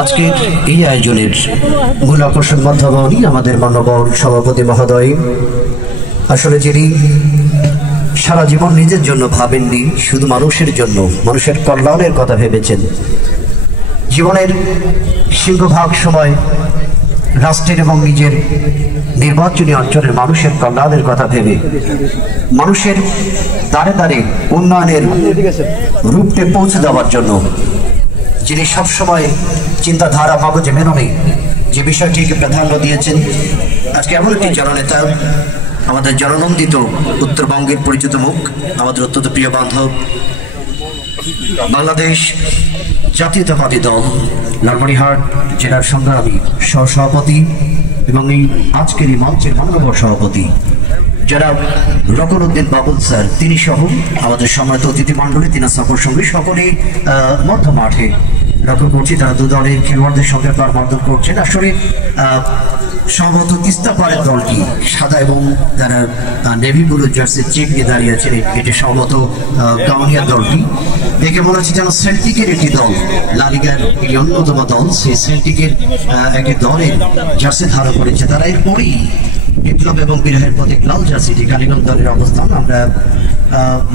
আজকের এই আয়োজনের মূল আকর্ষণ মধ্যমণি আমাদের মাননীয় সভাপতি মহোদয়, আসলে যিনি সারা জীবন নিজের জন্য ভাবেননি, শুধু মানুষের জন্য, মানুষের কল্যাণের কথা ভেবেছেন। জীবনের সিংহভাগ সময় রাষ্ট্রের এবং নিজের নির্বাচনী অঞ্চলের মানুষের কল্যাণের কথা ভেবে মানুষের দ্বারে দ্বারে উন্নয়নের রূপে পৌঁছে দেওয়ার জন্য যিনি সবসময় চিন্তাধারা মগজে মেনে যে বিষয়টিকে প্রাধান্য দিয়েছেন, আজকে এমন একটি জননেতা, আমাদের জননন্দিত উত্তরবঙ্গের পরিচিত মুখ, আমাদের অত্যন্ত প্রিয় বান্ধব, বাংলাদেশ জাতীয়তাবাদী দল লালমনিরহাট জেলার সংগ্রামী সহসভাপতি এবং এই আজকের এই মঞ্চের মাননীয় সভাপতি জনাব রকনউদ্দিন বাবুল স্যার, তিনি সহ আমাদের সম্মানিত অতিথি মণ্ডলী, তিনি সফর সঙ্গী সকলেই মধ্য মাঠে লক্ষ্য করছি তারা দু দলের খেলোয়াড়দের সঙ্গে মারধর করছেন। আসলে সম্ভবত তিস্তা পাড়ের দলটি সাদা এবং যারা নেভি ব্লু জার্সির চেক নিয়ে দাঁড়িয়ে আছেন, এটি সম্ভবত গাউনিয়া দলটি দেখে মনে হচ্ছে যেন সেল্টিকের একটি দল, লা লিগার একটি অন্যতম দল, সেই সেল্টিকের একটি দলের জার্সি ধারণ করেছে তারা। এরপরেই বিপ্লব এবং বিরহের প্রতীক লাল জার্সিটি কালীগঞ্জ দলের অবস্থান আমরা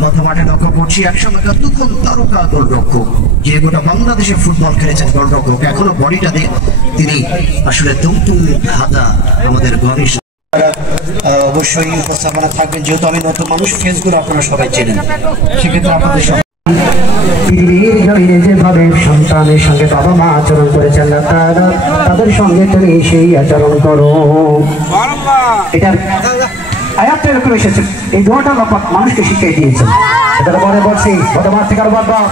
মধ্য মাঠে লক্ষ্য করছি। একসময়কার তুখোড় তারকা গোলরক্ষক, যে গোটা বাংলাদেশে ফুটবল খেলেছেন গোলরক্ষক, এখনো বডিটা দিয়ে তিনি আসলে তুমতুম হাদা আমাদের ঘনিষ্ঠ অবশ্যই উপস্থাপনা থাকবেন। যেহেতু আমি নতুন মানুষ, ফেসগুলো আপনারা সবাই চেনেন, সেক্ষেত্রে আপনাদের পৃথিবীর জমিনে যেভাবে সন্তানের সঙ্গে বাবা মা আচরণ করেছেন না, তাদের সঙ্গে তুমি সেই আচরণ করো। এটার আয়াতটা এরকম এসেছে, এই দোয়াটা মানুষকে শিখিয়ে দিয়েছেন। এটা মনে করছি গতবার থেকে আরো বারবার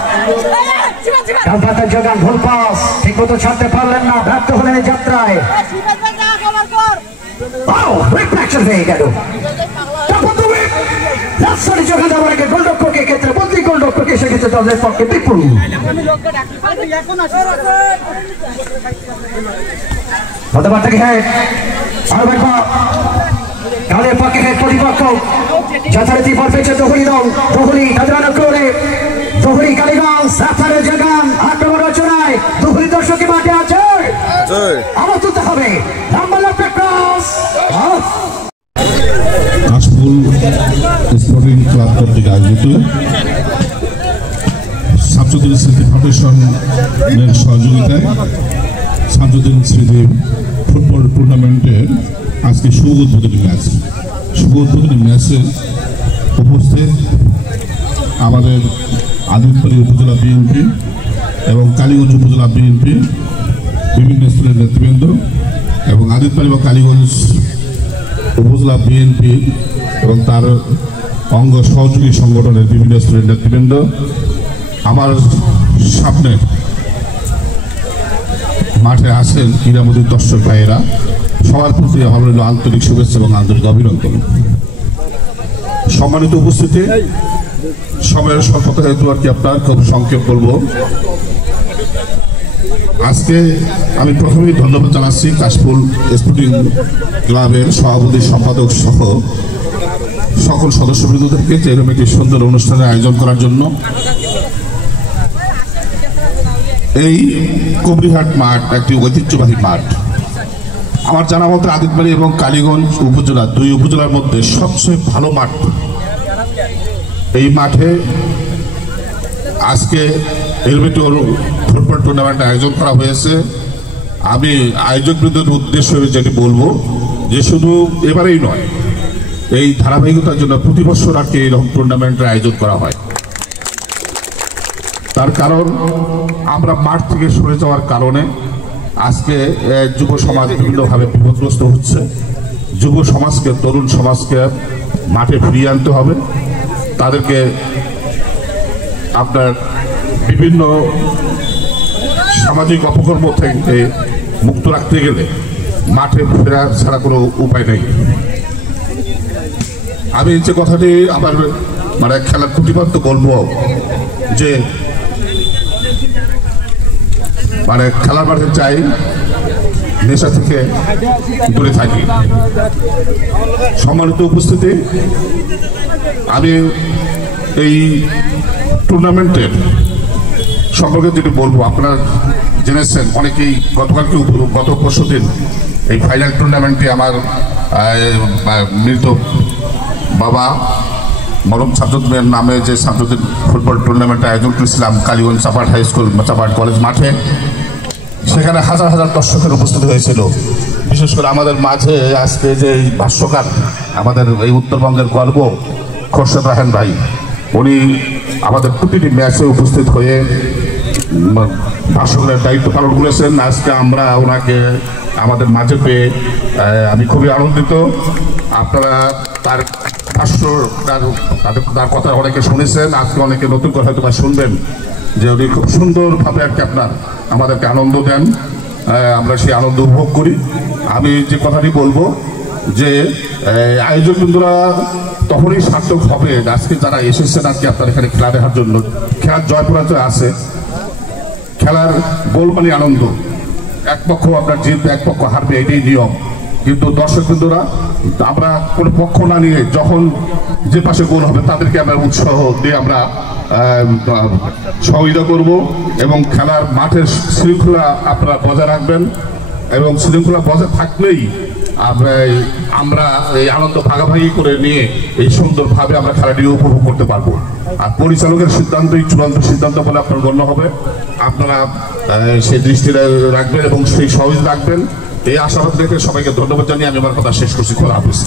যোগান ভুল পাস ঠিক মতো ছাড়তে পারলেন না, ব্যর্থ হলেন এই যাত্রায়, হয়ে গেল। গোলরক্ষকের ক্ষেত্রে বদলি গোলরক্ষক এসে গেছে দলের পক্ষে বিপুল। গতবারটাকে হ্যাঁ দলের পক্ষে প্রতিপক্ষ যথারীতি বল পেয়েছে দোহরি দল, দোহরি তাদের করে দোহরি কালীগঞ্জ রাস্তার জাগান আক্রমণ রচনায় দোহরি দর্শকে মাঠে আছে, আবার তুলতে হবে লম্বা লম্বা ক্রস। কাশফুল স্পোর্টিং ক্লাব কর্তৃক আয়োজিত শামসুদ্দিন স্মৃতি ফাউন্ডেশনের সহযোগিতায় শামসুদ্দিন স্মৃতি ফুটবল টুর্নামেন্টের আজকে শুভ উদ্বোধনী ম্যাচে উপস্থিত আমাদের আদিতবাড়ি উপজেলা বিএনপি এবং কালীগঞ্জ উপজেলা বিএনপি বিভিন্ন স্তরের নেতৃবৃন্দ এবং আদিতবাড়ি বা কালীগঞ্জ উপজেলা বিএনপি এবং তার অঙ্গ সহযোগী সংগঠনের বিভিন্ন স্তরের নেতৃবৃন্দ, আমার সামনে মাঠে আছেন ক্রীড়ামোদী দর্শক ভাইয়েরা, সবার প্রতি আমার হল আন্তরিক শুভেচ্ছা এবং আন্তরিক অভিনন্দন। সম্মানিত উপস্থিতি, সময়ের স্বল্পতা হেতু আর কি আপনার খুব সংক্ষেপ বলবো। আজকে আমি প্রথমেই ধন্যবাদ জানাচ্ছি কাশফুল স্পোর্টিং ক্লাবের সভাপতি সম্পাদক সহ সকল সদস্যবৃন্দদেরকে যে এরকম একটি সুন্দর অনুষ্ঠানের আয়োজন করার জন্য। এই কবরিহাট মাঠ একটি ঐতিহ্যবাহী মাঠ। আমার জানা মতে আদিতবাড়ি এবং কালীগঞ্জ উপজেলা, দুই উপজেলার মধ্যে সবচেয়ে ভালো মাঠ। এই মাঠে আজকে এলবিটোর ফুটবল টুর্নামেন্ট আয়োজন করা হয়েছে। আমি আয়োজকবৃন্দের উদ্দেশ্য যেটি বলবো যে শুধু এবারেই নয়, এই ধারাবাহিকতার জন্য প্রতি বছর আর কি এরকম টুর্নামেন্টের আয়োজন করা হয়। তার কারণ আমরা মাঠ থেকে সরে যাওয়ার কারণে আজকে যুব সমাজ বিভিন্নভাবে বিপদগ্রস্ত হচ্ছে। যুব সমাজকে, তরুণ সমাজকে মাঠে ফিরিয়ে আনতে হবে। তাদেরকে আপনার বিভিন্ন সামাজিক অপকর্ম থেকে মুক্ত রাখতে গেলে মাঠে ফেরা ছাড়া কোনো উপায় নেই। আমি যে কথাটি আমার খেলার প্রতিপাদ্য বলবো যে খেলার মাঠে চাই নেশা থেকে দূরে থাকি। সম্মানিত উপস্থিতি, আমি এই টুর্নামেন্টের সম্পর্কে যেটি বলবো, আপনারা জেনেছেন অনেকেই গত পরশু দিন এই ফাইনাল টুর্নামেন্টে আমার মৃত বাবা মরম সামসুদ্দিনের নামে যে সামসুদ্দিন ফুটবল টুর্নামেন্টের আয়োজন করেছিলাম কালীগঞ্জ চাপাট হাই স্কুল চাপাট কলেজ মাঠে, সেখানে হাজার হাজার দর্শকের উপস্থিত হয়েছিল। বিশেষ করে আমাদের মাঝে আজকে যে ভাষ্যকার, আমাদের এই উত্তরবঙ্গের গর্ব খোরশেদ রায়হান ভাই, উনি আমাদের প্রতিটি ম্যাচে উপস্থিত হয়ে ভাষ্যকারের দায়িত্ব পালন করেছেন। আজকে আমরা ওনাকে আমাদের মাঝে পেয়ে আমি খুবই আনন্দিত। আপনারা তার ভাষ্য তার কথা অনেকে শুনেছেন, আজকে অনেকে নতুন করে হয়তো শুনবেন, যে উনি খুব সুন্দরভাবে আর কি আমাদেরকে আনন্দ দেন, আমরা সেই আনন্দ উপভোগ করি। আমি যে কথাটি বলবো যে আয়োজক বন্ধুরা তখনই সার্থক হবে আজকে যারা এসেছেন আর কি আপনার এখানে খেলা দেখার জন্য। খেলার জয় পরাজয় আছে, খেলার গোল মানে আনন্দ, এক পক্ষ আপনার জিতবে এক পক্ষ হারবে, এটাই নিয়ম। কিন্তু দর্শক বন্ধুরা আমরা কোনো পক্ষ না নিয়ে যখন যে পাশে গোল হবে তাদেরকে আমরা উৎসাহ দিয়ে আমরা সহযোগিতা করব এবং খেলার মাঠের শৃঙ্খলা আপনারা বজায় রাখবেন এবং শৃঙ্খলা বজায় থাকলেই আমরা এই আনন্দ ভাগাভাগি করে নিয়ে এই সুন্দরভাবে আমরা খেলাটি উপভোগ করতে পারবো। আর পরিচালকের সিদ্ধান্তই চূড়ান্ত সিদ্ধান্ত বলে আপনার গণ্য হবে, আপনারা সেই দৃষ্টি রাখবেন এবং সেই সহযোগিতা রাখবেন। এই আশাবাদ রেখে সবাইকে ধন্যবাদ জানিয়ে আমি আমার কথা শেষ করছি। খোলা হাফেজ।